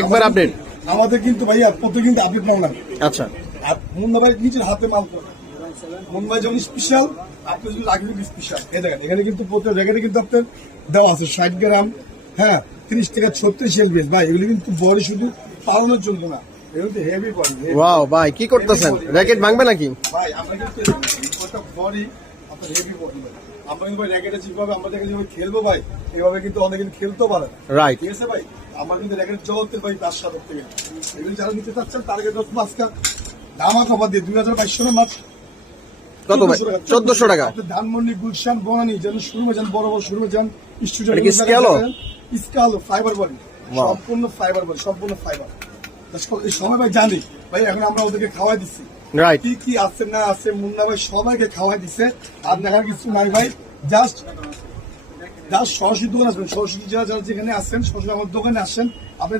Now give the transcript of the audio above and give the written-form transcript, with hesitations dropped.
একবার আপডেট আমাদের কিন্তু ভাইয়া প্রত্যেক কিন্তু আপডেট নাও না। আচ্ছা আর মুন্না ভাই নিজের হাতে মাল করে। মুন্না ভাই যেমন স্পেশাল, আপনি যদি লাগবে স্পেশাল। এই দেখেন এখানে কিন্তু প্রত্যেক জায়গায় কিন্তু আপনার দেওয়া আছে 60 গ্রাম, হ্যাঁ 30 টাকা 36 এলবিএস ভাই। এগুলো কিন্তু বড় শুধু পালনের জন্য না, এগুলো তো হেভি বডি। ওয়াও ভাই কি করতেছেন? র্যাকেট ভাঙবে নাকি? ভাই আমরা কিন্তু একটা বডি আপনার হেভি বডি ভাই। আমরা কিন্তু ভাই র্যাকেটে যেভাবে আমরা দেখে যেভাবে খেলবো ভাই, এভাবে কিন্তু অনেকে কিন্তু খেলতেও পারে না। রাইট ঠিক আছে ভাই, আমার কিন্তু র্যাকেট জগতের ভাই তার সাথে থেকে এগুলো যারা নিতে চাচ্ছেন তার আগে 10 মাসটা দামা খবর দিয়ে 2022 সালের মাছ কত ভাই? 1400 টাকা। আপনি ধানমন্ডি, গুলশান, বনানী যেন শোরুমে যান, বড় বড় শোরুমে যান, এটা কি স্কেলও? স্কেলও ফাইবার বডি, Wow. সম্পূর্ণ ফাইবার বডি, সম্পূর্ণ ফাইবার। এই সময় ভাই জানি ভাই, এখন আমরা ওদেরকে খাওয়াই দিচ্ছি রাইট কি কি আছে না আছে। মুন্না ভাই সবাইকে খাওয়াই দিচ্ছে, আর দেখার কিছু নাই ভাই। জাস্ট সরাসরি দোকান আসবেন, সরাসরি যারা যারা যেখানে আসছেন সরাসরি আমার দোকানে আসেন। আপনি